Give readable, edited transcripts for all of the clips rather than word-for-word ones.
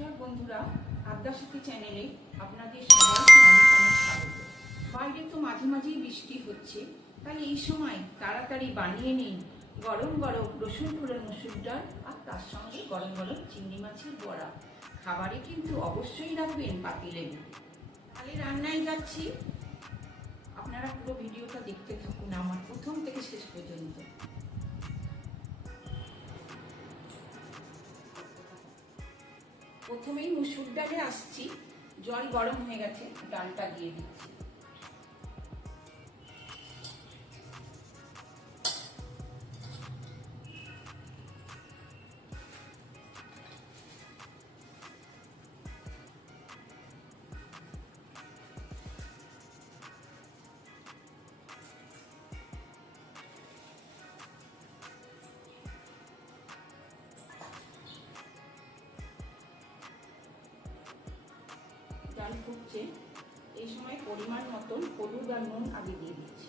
নমস্কার বন্ধুরা, আদ্যাশক্তি চ্যানেলে আপনাদের সবাইকে অনেক অনেক স্বাগত। বাইরে তো মাঝে মাঝেই বৃষ্টি হচ্ছে, তাই এই সময় তাড়াতাড়ি বানিয়ে নিন গরম গরম রসুন ফোড়ন মসুর ডাল আর তার সঙ্গে গরম গরম চিংড়ি মাছের বড়া। খাবারে কিন্তু অবশ্যই রাখবেন পাতিলেবু। তাহলে রান্নায় যাচ্ছি, আপনারা পুরো ভিডিওটা দেখতে থাকুন আমার প্রথম থেকে শেষ পর্যন্ত। প্রথমেই মসুর ডালে আসছি, জল গরম হয়ে গেছে, ডালটা দিয়ে দিচ্ছি। ডাল ফুটছে, এই সময় পরিমাণ মতন হলুদ আর নুন আগে দিয়ে দিচ্ছি।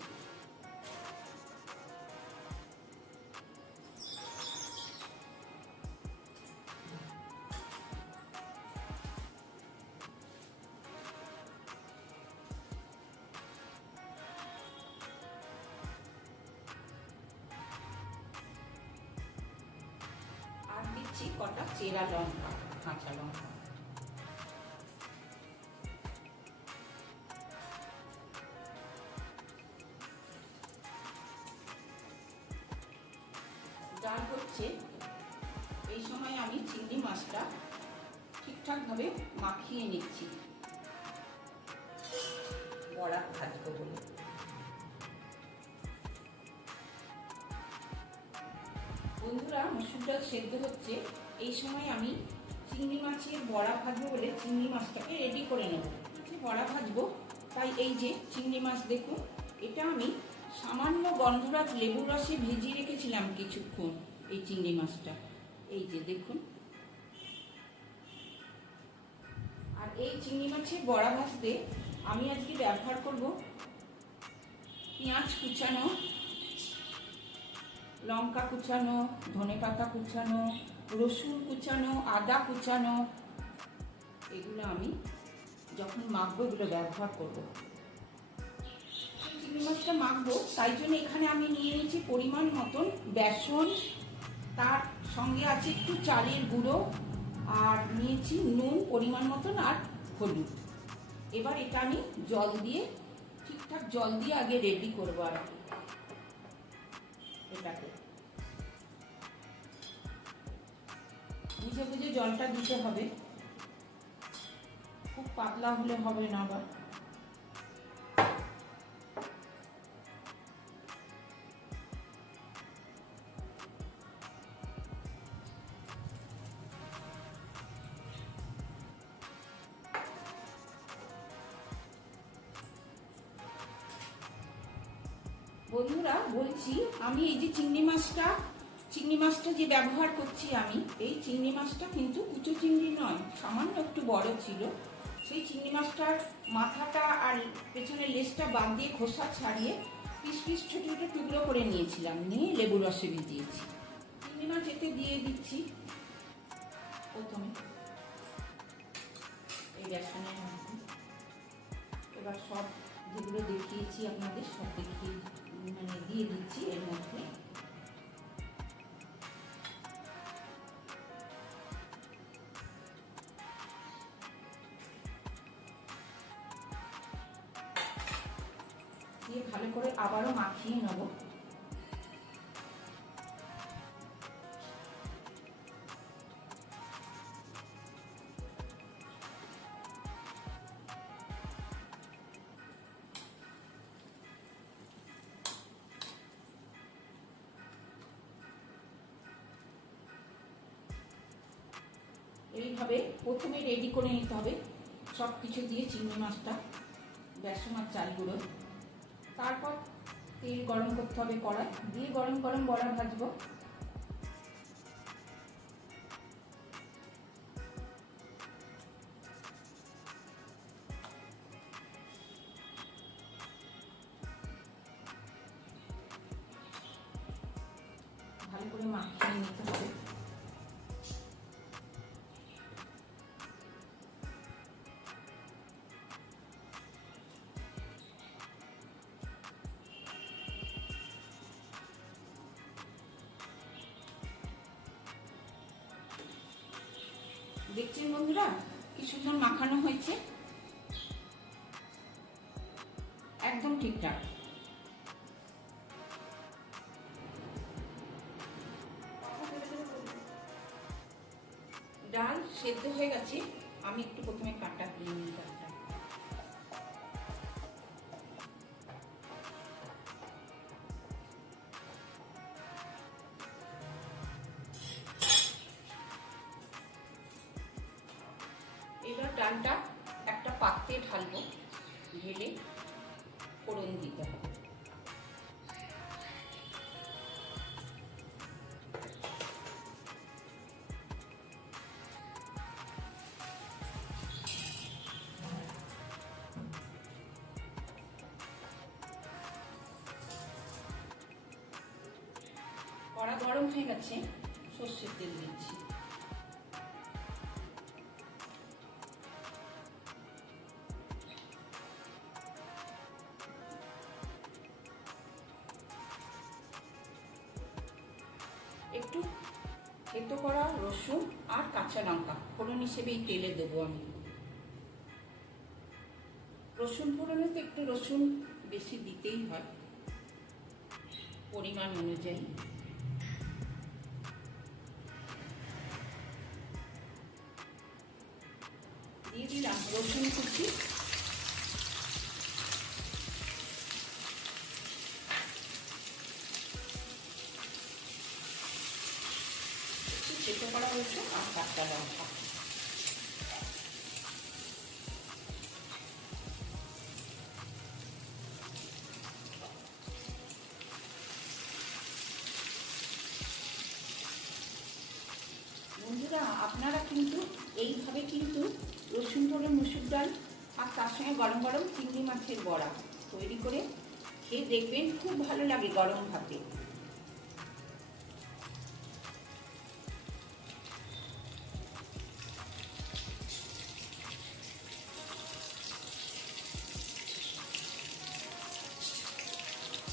আর দিচ্ছি কটা চেরা লঙ্কা, কাঁচা লঙ্কা। ডাল হচ্ছে, এই সময় আমি চিংড়ি মাছটা ঠিকঠাকভাবে মাখিয়ে নিচ্ছি বড়া ভাজবো বলে। বন্ধুরা, মসুর ডাল সেদ্ধ হচ্ছে, এই সময় আমি চিংড়ি মাছের বড়া ভাজবো বলে চিংড়ি মাছটাকে রেডি করে নেব। বড়া ভাজবো, তাই এই যে চিংড়ি মাছ দেখুন, এটা আমি সামান্য গন্ধরাজ লেবুর রসে ভিজিয়ে রেখেছিলাম কিছুক্ষণ। এই চিংড়ি মাছটা এই যে দেখুন। আর এই চিংড়ি মাছের বড়া ভাজতে আমি আজকে ব্যবহার করব পেঁয়াজ কুচানো, লঙ্কা কুচানো, ধনেপাতা কুচানো, রসুন কুচানো, আদা কুচানো। এগুলো আমি যখন মাখবো এগুলো ব্যবহার করব। চিংড়ি মাছটা মাখবো, তাই জন্য এখানে আমি নিয়ে নিয়েছি পরিমাণ মতন বেসন, তার সঙ্গে আছে একটু চালের গুঁড়ো, আর নিয়েছি নুন পরিমাণ মতন আর হলুদ। এবার এটা আমি জল দিয়ে, ঠিকঠাক জল দিয়ে আগে রেডি করবো। আর এটাকে বুঝে বুঝে জলটা দিতে হবে, খুব পাতলা হলে হবে না। আবার বন্ধুরা বলছি, আমি এই যে চিংড়ি মাছটা যে ব্যবহার করছি, আমি এই চিংড়ি মাছটা কিন্তু কুচো চিংড়ি নয়, সামান্য একটু বড় ছিল। সেই চিংড়ি মাছটার মাথাটা আর পেছনের লেজটা বাদ দিয়ে খোসা ছাড়িয়ে পিস পিস ছোট ছোট টুকরো করে নিয়েছিলাম, নিয়ে লেবুর রসে ভিজিয়েছি। চিংড়ি মাছ এতে দিয়ে দিচ্ছি প্রথমে এই বেসনের মধ্যে। এবার সব যেগুলো দেখিয়েছি আপনাদের সব দিয়ে দিচ্ছি এর মধ্যে। দিয়ে ভালো করে আবারও মাখিয়ে নেব। এইভাবে প্রথমে রেডি করে নিতে হবে সব কিছু দিয়ে চিংড়ি মাছটা, বেসন আর চাল গুঁড়ো। তারপর তেল গরম করতে হবে, কড়াই দিয়ে গরম গরম বড়া ভাজবো। ভালো করে মাখিয়ে নিতে হবে। দেখছেন বন্ধুরা কি সুন্দর মাখানো হয়েছে, একদম ঠিকঠাক। ডাল সেদ্ধ হয়ে গেছে, আমি একটু প্রথমে কাঁটা দিয়ে নিই। ডালটা এবার ডালটা একটা পাত্রে ঢালবো, ঢেলে ফোড়ন দিতে হবে। কড়া গরম হয়ে গেছে, সর্ষের তেল দিচ্ছি। একটু থেতো করা রসুন আর কাঁচা লঙ্কা ফোড়ন হিসেবে এই তেলে দেবো আমি। রসুন ফোড়নে তো একটু রসুন বেশি দিতেই হয় পরিমাণ অনুযায়ী। দিয়ে দিলাম রসুন কুচি, থেতো করা রসুন আর কাঁচা লঙ্কা। বন্ধুরা আপনারা কিন্তু এইভাবে কিন্তু রসুন ফোড়ন মুসুর ডাল আর তার সঙ্গে গরম গরম চিংড়ি মাছের বড়া তৈরি করে খেয়ে দেখবেন, খুব ভালো লাগে গরম ভাতে।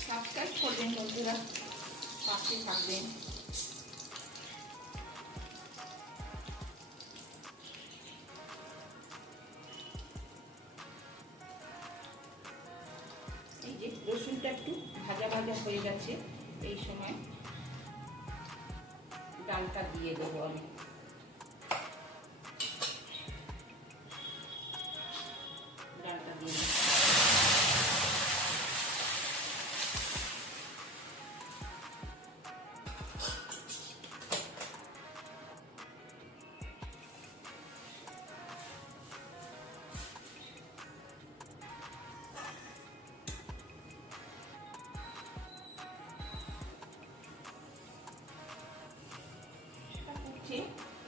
সাবস্ক্রাইব করবেন বন্ধুরা, পাশে থাকবেন। এই যে রসুনটা একটু ভাজা ভাজা হয়ে গেছে, এই সময় ডালটা দিয়ে দেবো আমি। ডালটা দিয়ে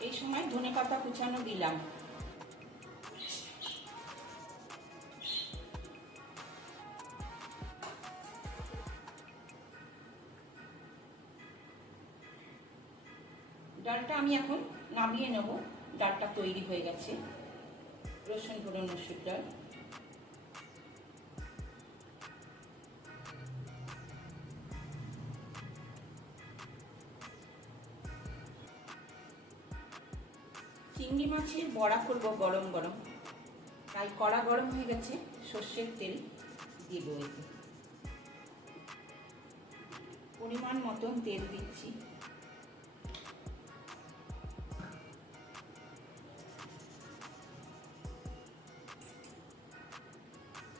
এই সময় ধনেপাতা কুচানো দিলাম। ডালটা আমি এখন নামিয়ে নেব। ডালটা তৈরি হয়ে গেছে, রসুন ফোড়ন মসুর ডাল। চিংড়ি মাছের বড়া করব গরম গরম, তাই কড়া গরম হয়ে গেছে, সর্ষের তেল দিব। এতে পরিমাণ মতন তেল দিচ্ছি।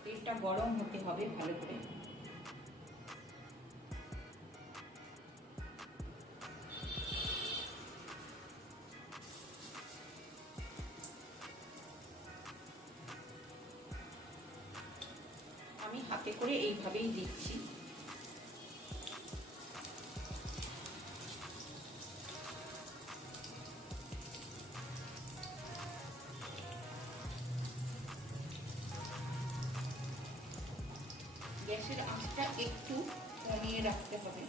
তেলটা গরম হতে হবে ভালো করে। আমি হাতে করে এইভাবেই দিচ্ছি। গ্যাসের আঁচটা একটু কমিয়ে রাখতে হবে।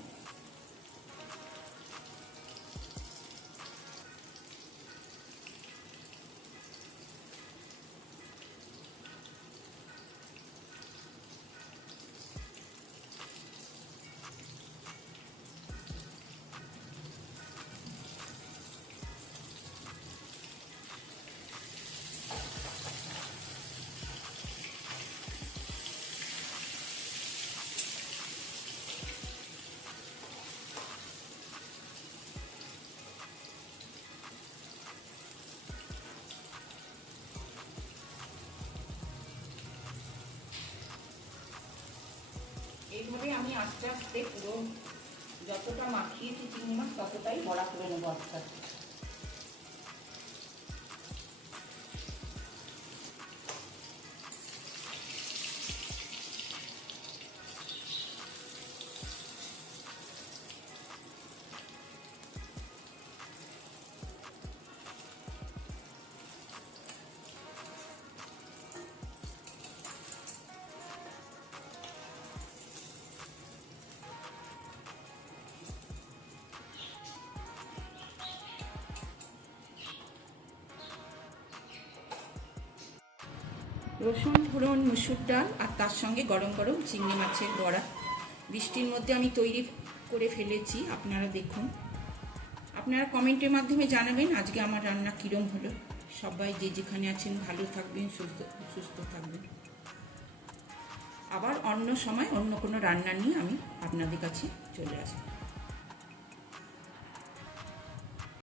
এইভাবে আমি আস্তে আস্তে পুরো যতটা মাখিয়েছি চিংড়ি মাছ ততটাই বড়া করে নেবো আস্তে আস্তে। রসুন ফোড়ন মুসুর ডাল আর তার সঙ্গে গরম গরম চিংড়ি মাছের বড়া বৃষ্টির মধ্যে আমি তৈরি করে ফেলেছি। আপনারা দেখুন, আপনারা কমেন্টের মাধ্যমে জানাবেন আজকে আমার রান্না কীরম হলো। সবাই যে যেখানে আছেন ভালো থাকবেন, সুস্থ থাকবেন। আবার অন্য সময় অন্য কোনো রান্না নিয়ে আমি আপনাদের কাছে চলে আসবো।